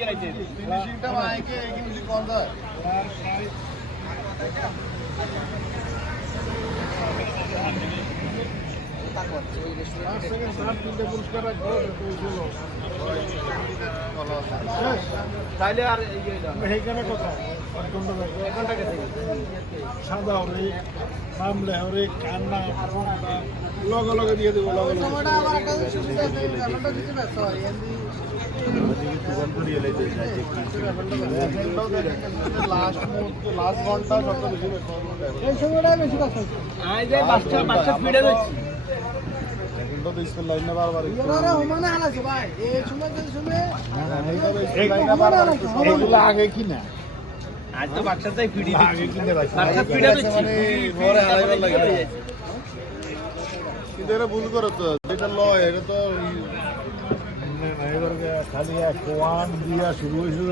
ফিনিশিংটা মাইকে কি মিউজিক কোন যায় তাইলে আর এইখানে কোথায় সাদা হরে মামলে হরে কান্না লগে লগে দিয়ে দেবো লগে লগে লাস্ট ঘন্টা সবটা বেশি এই সময়টাই বেশি কাজ হচ্ছে বাচ্চা ফিরে যাচ্ছে ঘন্টা তো স্কুল লাইনে বারবার এগুলো আগে কি না আজ তো বাচ্চাটাই ফিরে আগে কিনে রাখছি বাচ্চা ফিরে যাচ্ছে ঘরে হারাইবার লাগে কিন্তু এরা ভুল করে তো যেটা লয় এটা তো খালি এক ওয়ান দিয়া শুরু হয়েছিল